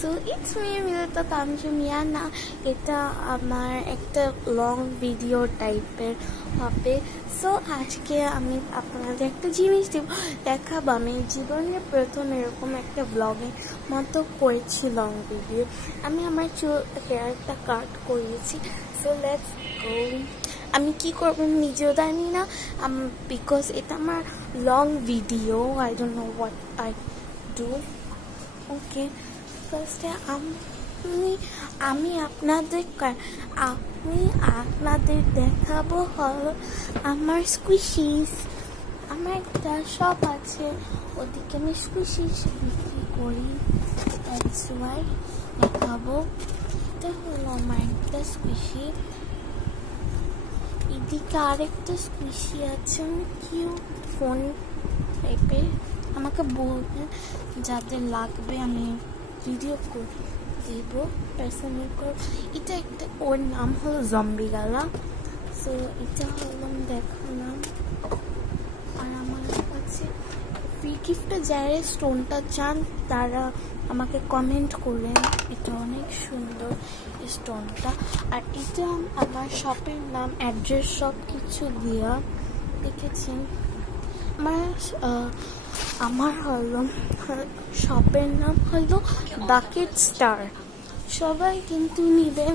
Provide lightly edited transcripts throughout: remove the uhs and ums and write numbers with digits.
So it's me Milita Tanjumiana. এটা আমার একটা লং ভিডিও টাইপের হবে। সো আজকে আমি আপনাদের একটা জিনিস দেখাবো। আমি জীবনের প্রথম এরকম একটা ব্লগের মতো করেছি লং ভিডিও। আমি আমার হেয়ারটা কাট করিয়েছি। So let's go. আমি কি করবো নিজেও জানি না, বিকজ এটা আমার long video. I don't know what I do. Okay, ফার্স্টে আমি আপনাদের দেখাবো হলো আমার স্কুইশিস। আমার একটা শপ আছে, ওদিকে আমি স্কুইশিস বিক্রি করি। দ্যাটস ওয়াই দেখাবো। এটা হলো আমার একটা স্কুইশি। এদিকে আরেকটা স্কুইশি আছে, কিউট ফোন টাইপের। আমাকে বলবেন যাদের লাগবে, আমি ভিডিও করে দেব, পার্সোনাল করে। এটা একটা, ওর নাম হলো জম্বি গালা। সো এটা হলো দেখালাম। আর আমার কাছে ফ্রি গিফটে যারা স্টোনটা চান তারা আমাকে কমেন্ট করলেন। এটা অনেক সুন্দর স্টোনটা। আর এটা আমার শপের নাম, অ্যাড্রেস সব কিছু দেওয়া, দেখেছেন। আমার হলো শপের নাম হলো বাকেট স্টার। সবাই কিন্তু নেবেন,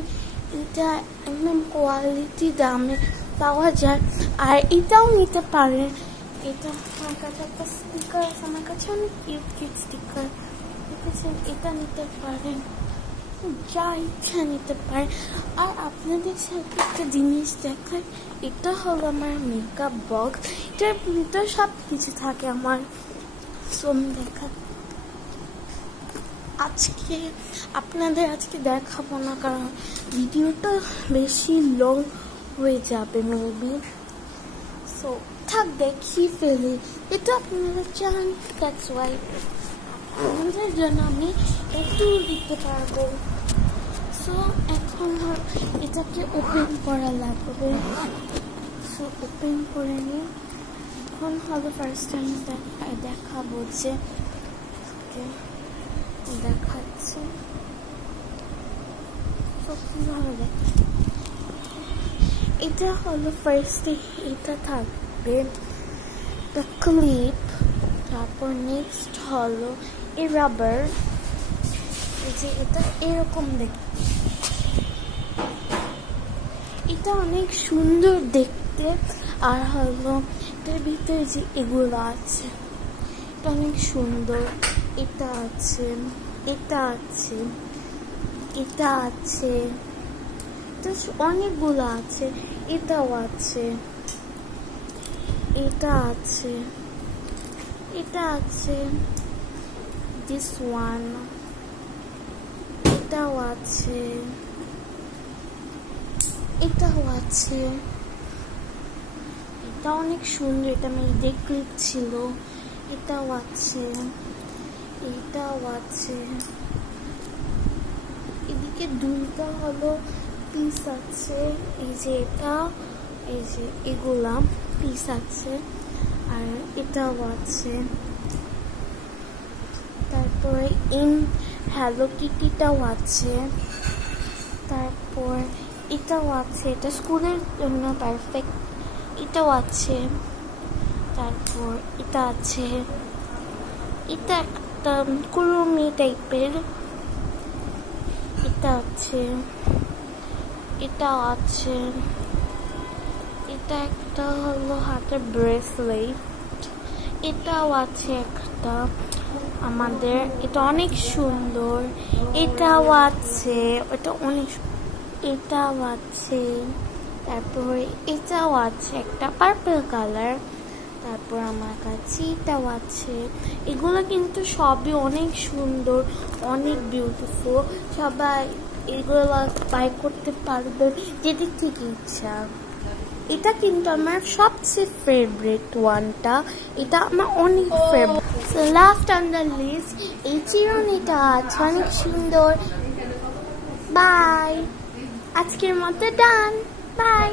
এটা একদম কোয়ালিটি দামে পাওয়া যায়। আর এটাও নিতে পারেন। এটা আমার কাছে একটা স্টিকার আছে, আমার কাছে অনেক কিউট কিউট স্টিকার, দেখেছেন। এটা নিতে পারেন, যা ইচ্ছা নিতে পারেন। আর আপনাদের সাথে একটা জিনিস দেখায়, এটা হলো আমার মেকআপ বক্স। এটার ভিতরে সব কিছু থাকে আমার। সোম দেখা আপনাদের আজকে দেখাবো না, কারণ ভিডিওটা বেশি লং হয়ে যাবে মেবি। সো থাক, দেখিয়ে ফেলি। এটা আপনারা চান, দ্যাটস ওয়াই আপনাদের জন্য আমি একটু দিতে পারবো। সো এখন এটাকে ওপেন করা লাগবে। সো ওপেন করে নিই। এখন হলো ফার্স্ট টাইম দেখাবো যে দেখাচ্ছে কিভাবে। এটা হলো ফার্স্টে এটা থাকবে ক্লিপ, তারপর নেক্সট হলো এই রাবার। এই যে এটা এরকম দেখতে, এটা অনেক সুন্দর দেখতে। আর হলো এটার ভিতরে যে এগুলো আছে, এটা অনেক সুন্দর। এটা আছে, এটা আছে, এটা আছে, অনেকগুলো আছে। এটাও আছে, এটা আছে, এটা আছে, দিস ওয়ান, এটাও আছে, এটাও আছে। এটা অনেক সুন্দর, এটা মেয়েদের ক্লিপ ছিল। এটাও আছে, এটাও আছে। এদিকে দুইটা হলো পিস আছে। এই যে এটা, এই যে এগুলা পিস আছে। আর এটাও আছে। তারপরে হ্যালো কিটিটাও আছে। তারপর এটাও আছে, এটা স্কুলের জন্য পারফেক্ট। এটাও আছে। তারপর এটা আছে, এটা একটা কুরুমি টাইপের। এটা আছে, এটাও আছে। এটা একটা হলো হাতের ব্রেসলেট। এটাও আছে একটা আমাদের, এটা অনেক সুন্দর। এটাও আছে, এটা অনেক, এটাও আছে। তারপরে এটাও আছে একটা পার্পল কালার। তারপর আমার কাছে এটাও আছে। এগুলো কিন্তু সবই অনেক সুন্দর, অনেক বিউটিফুল। সবাই এগুলো বাই করতে পারবে যেদিক থেকে ইচ্ছা। এটা কিন্তু আমার সবচেয়ে ফেভারিট ওয়ানটা, এটা আমার অনেক favourite. Last on the list এই চিরুনিটা আছে, অনেক সুন্দর। বাই, আজকের মতো ডান, বাই।